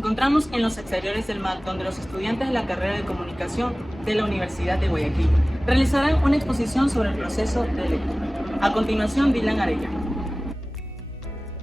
encontramos en los exteriores del MAC, donde los estudiantes de la carrera de comunicación de la Universidad de Guayaquil realizarán una exposición sobre el proceso de lectura. A continuación, Dylan Arellano.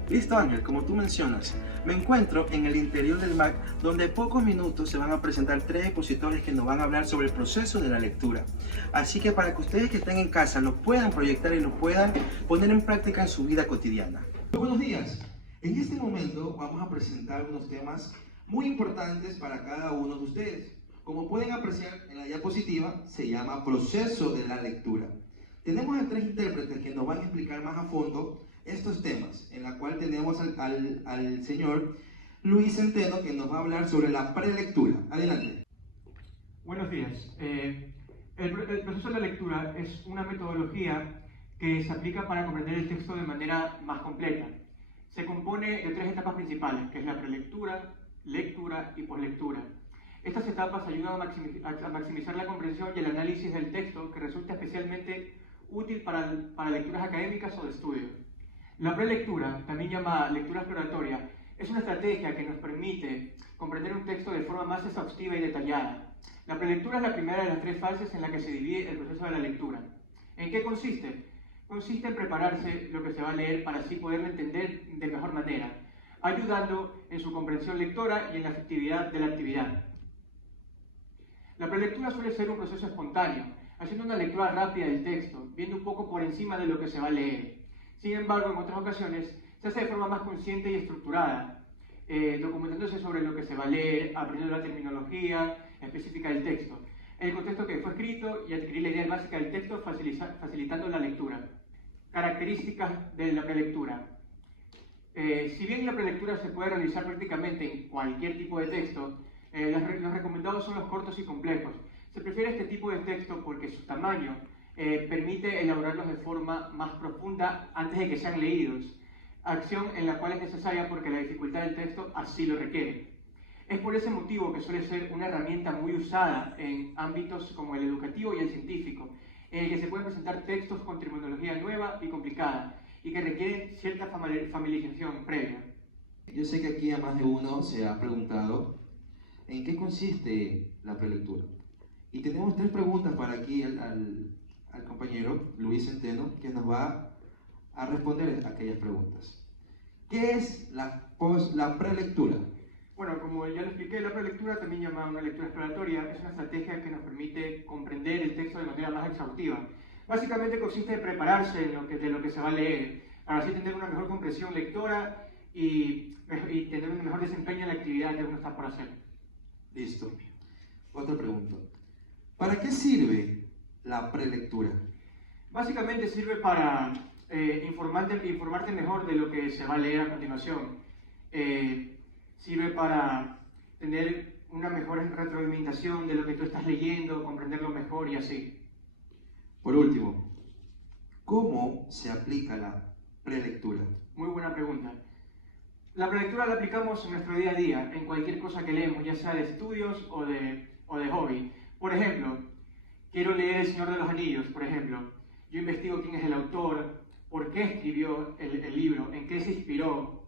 Listo, Ángel, como tú mencionas, me encuentro en el interior del MAC, donde en pocos minutos se van a presentar 3 expositores que nos van a hablar sobre el proceso de la lectura. Así que para que ustedes que estén en casa lo puedan proyectar y lo puedan poner en práctica en su vida cotidiana. Muy buenos días. En este momento vamos a presentar unos temas muy importantes para cada uno de ustedes. Como pueden apreciar en la diapositiva, se llama proceso de la lectura. Tenemos a 3 intérpretes que nos van a explicar más a fondo estos temas, en la cual tenemos al señor Luis Centeno, que nos va a hablar sobre la prelectura. Adelante. Buenos días. El proceso de la lectura es una metodología que se aplica para comprender el texto de manera más completa. Se compone de 3 etapas principales, que es la prelectura, lectura y poslectura. Estas etapas ayudan a maximizar la comprensión y el análisis del texto, que resulta especialmente útil para lecturas académicas o de estudio. La prelectura, también llamada lectura exploratoria, es una estrategia que nos permite comprender un texto de forma más exhaustiva y detallada. La prelectura es la primera de las 3 fases en la que se divide el proceso de la lectura. ¿En qué consiste? Consiste en prepararse lo que se va a leer para así poderlo entender de mejor manera, ayudando en su comprensión lectora y en la efectividad de la actividad. La prelectura suele ser un proceso espontáneo, haciendo una lectura rápida del texto, viendo un poco por encima de lo que se va a leer. Sin embargo, en otras ocasiones se hace de forma más consciente y estructurada, documentándose sobre lo que se va a leer, aprendiendo la terminología específica del texto, el contexto que fue escrito y adquirir la idea básica del texto, facilitando la lectura. Características de la prelectura. Si bien la prelectura se puede realizar prácticamente en cualquier tipo de texto, los recomendados son los cortos y complejos. Se prefiere este tipo de texto porque su tamaño permite elaborarlos de forma más profunda antes de que sean leídos, acción en la cual es necesaria porque la dificultad del texto así lo requiere. Es por ese motivo que suele ser una herramienta muy usada en ámbitos como el educativo y el científico, en el que se pueden presentar textos con terminología nueva y complicada y que requieren cierta familiarización previa. Yo sé que aquí a más de uno se ha preguntado en qué consiste la prelectura. Y tenemos 3 preguntas para aquí al compañero Luis Centeno, que nos va a responder a aquellas preguntas. ¿Qué es la prelectura? Bueno, como ya lo expliqué, la prelectura, también llamada una lectura exploratoria, es una estrategia que nos permite comprender el texto de manera más exhaustiva. Básicamente consiste en prepararse de lo que se va a leer, para así tener una mejor comprensión lectora y tener un mejor desempeño en la actividad que uno está por hacer. Listo. Otra pregunta. ¿Para qué sirve la prelectura? Básicamente sirve para informarte mejor de lo que se va a leer a continuación. Sirve para tener una mejor retroalimentación de lo que tú estás leyendo, comprenderlo mejor y así. Por último, ¿cómo se aplica la prelectura? Muy buena pregunta. La prelectura la aplicamos en nuestro día a día, en cualquier cosa que leemos, ya sea de estudios o de hobby. Por ejemplo, quiero leer El Señor de los Anillos, por ejemplo. Yo investigo quién es el autor, por qué escribió el libro, en qué se inspiró,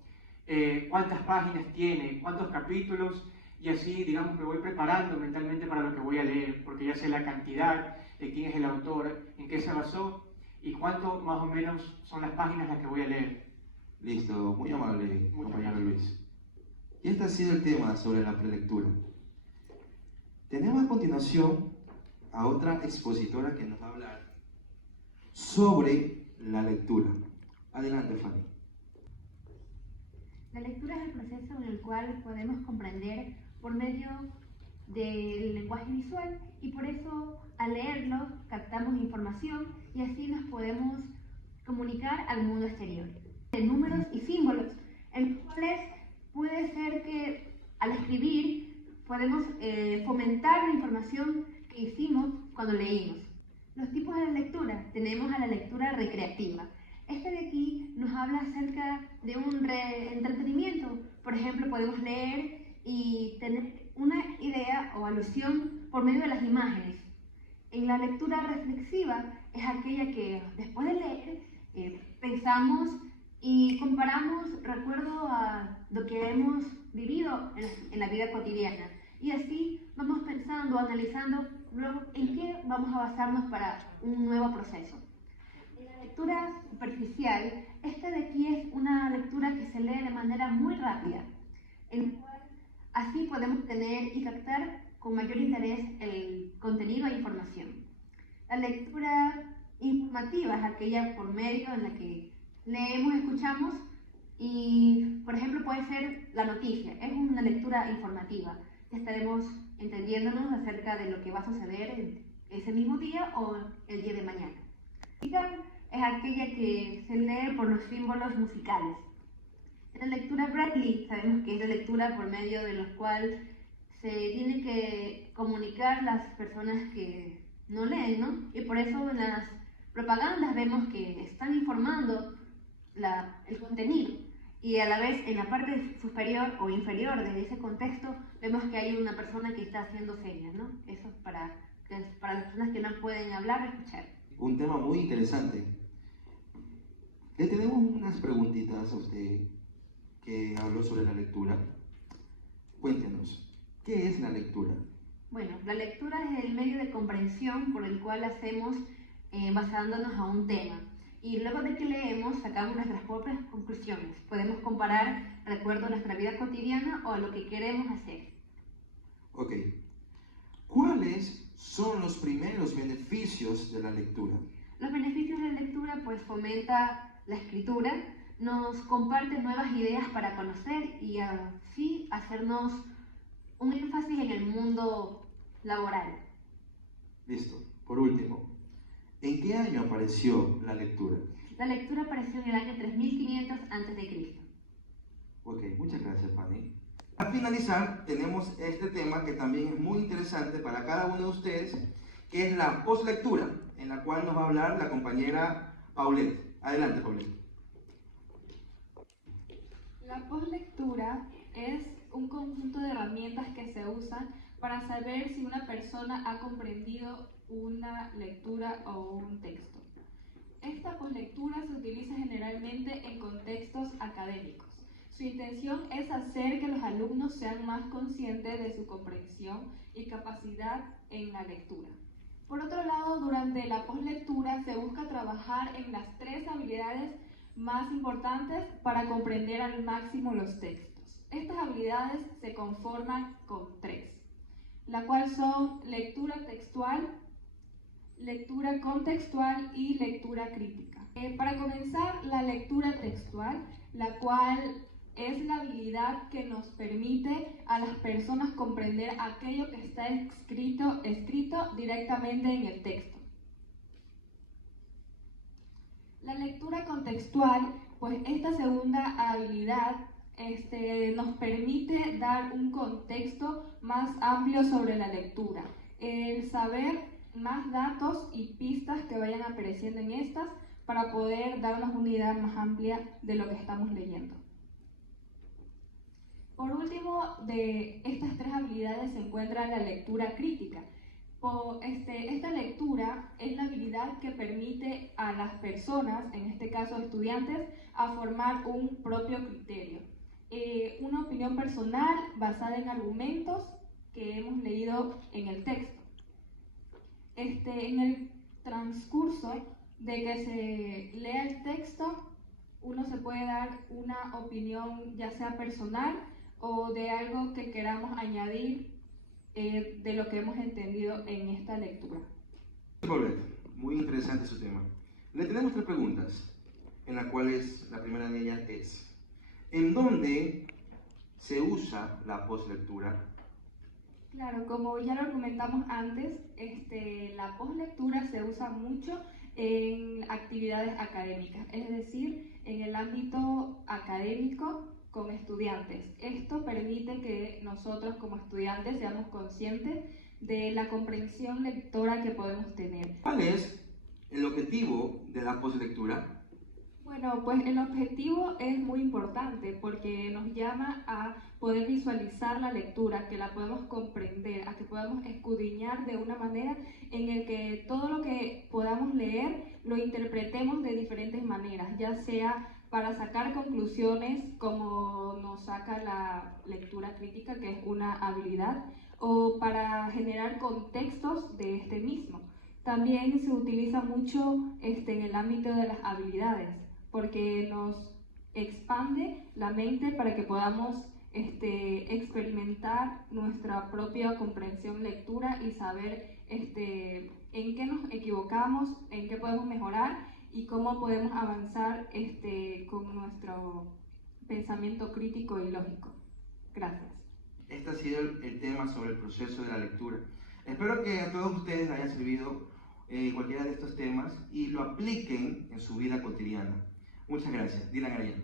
cuántas páginas tiene, cuántos capítulos, y así, digamos, me voy preparando mentalmente para lo que voy a leer, porque ya sé la cantidad de quién es el autor, en qué se basó, y cuánto más o menos son las páginas las que voy a leer. Listo, muy amable, compañero Luis. Y este ha sido el tema sobre la prelectura. Tenemos a continuación a otra expositora que nos va a hablar sobre la lectura. Adelante, Fanny. La lectura es el proceso en el cual podemos comprender por medio del lenguaje visual y por eso al leerlo captamos información y así nos podemos comunicar al mundo exterior. De números y símbolos, en los cuales puede ser que al escribir podemos fomentar la información que hicimos cuando leímos. Los tipos de la lectura, tenemos a la lectura recreativa. Este de aquí nos habla acerca de un entretenimiento. Por ejemplo, podemos leer y tener una idea o alusión por medio de las imágenes. En la lectura reflexiva es aquella que después de leer pensamos y comparamos recuerdo a lo que hemos vivido en la vida cotidiana. Y así vamos pensando, analizando luego en qué vamos a basarnos para un nuevo proceso. En la lectura superficial, esta de aquí es una lectura que se lee de manera muy rápida, en la cual así podemos tener y captar con mayor interés el contenido e información. La lectura informativa es aquella por medio en la que leemos, escuchamos y, por ejemplo, puede ser la noticia, es una lectura informativa. Ya estaremos entendiéndonos acerca de lo que va a suceder ese mismo día o el día de mañana. Es aquella que se lee por los símbolos musicales. La lectura braille sabemos que es la lectura por medio de la cual se tiene que comunicar las personas que no leen, ¿no? Y por eso en las propagandas vemos que están informando el contenido. Y a la vez en la parte superior o inferior de ese contexto vemos que hay una persona que está haciendo señas, ¿no? Eso es para las personas que no pueden hablar o escuchar. Un tema muy interesante. Le tenemos unas preguntitas a usted que habló sobre la lectura. Cuéntenos, ¿qué es la lectura? Bueno, la lectura es el medio de comprensión por el cual hacemos basándonos a un tema. Y luego de que leemos, sacamos nuestras propias conclusiones. Podemos comparar de acuerdo a nuestra vida cotidiana o a lo que queremos hacer. Ok. ¿Cuáles son los primeros beneficios de la lectura? Los beneficios de la lectura pues fomenta la escritura, nos comparte nuevas ideas para conocer y así hacernos un énfasis en el mundo laboral. Listo. Por último, ¿en qué año apareció la lectura? La lectura apareció en el año 3500 a.C. Ok, muchas gracias, Fanny. Para finalizar, tenemos este tema que también es muy interesante para cada uno de ustedes, que es la postlectura, en la cual nos va a hablar la compañera Paulette. Adelante, Paulette. La postlectura es un conjunto de herramientas que se usan para saber si una persona ha comprendido una lectura o un texto. Esta postlectura se utiliza generalmente en contextos académicos. Su intención es hacer que los alumnos sean más conscientes de su comprensión y capacidad en la lectura. Por otro lado, durante la postlectura se busca trabajar en las 3 habilidades más importantes para comprender al máximo los textos. Estas habilidades se conforman con 3, la cual son lectura textual, lectura contextual y lectura crítica. Para comenzar, la lectura textual, la cual es la habilidad que nos permite a las personas comprender aquello que está escrito directamente en el texto. La lectura contextual, pues esta segunda habilidad nos permite dar un contexto más amplio sobre la lectura, el saber más datos y pistas que vayan apareciendo en estas para poder darnos una idea más amplia de lo que estamos leyendo. Por último, de estas 3 habilidades se encuentra la lectura crítica. Esta lectura es la habilidad que permite a las personas, en este caso estudiantes, a formar un propio criterio. Una opinión personal basada en argumentos que hemos leído en el texto. En el transcurso de que se lea el texto, uno se puede dar una opinión ya sea personal o de algo que queramos añadir de lo que hemos entendido en esta lectura. Muy interesante su tema. Le tenemos 3 preguntas, en las cuales la primera de ellas es: ¿en dónde se usa la postlectura? Claro, como ya lo comentamos antes, la postlectura se usa mucho en actividades académicas, es decir, en el ámbito académico con estudiantes. Esto permite que nosotros como estudiantes seamos conscientes de la comprensión lectora que podemos tener. ¿Cuál es el objetivo de la postlectura? Bueno, pues el objetivo es muy importante porque nos llama a poder visualizar la lectura, que la podamos comprender, a que podamos escudriñar de una manera en el que todo lo que podamos leer lo interpretemos de diferentes maneras, ya sea para sacar conclusiones como nos saca la lectura crítica, que es una habilidad, o para generar contextos de este mismo. También se utiliza mucho en el ámbito de las habilidades, porque nos expande la mente para que podamos experimentar nuestra propia comprensión lectura y saber en qué nos equivocamos, en qué podemos mejorar y cómo podemos avanzar con nuestro pensamiento crítico y lógico. Gracias. Este ha sido el tema sobre el proceso de la lectura. Espero que a todos ustedes les haya servido cualquiera de estos temas y lo apliquen en su vida cotidiana. Muchas gracias. Dylan Arellano.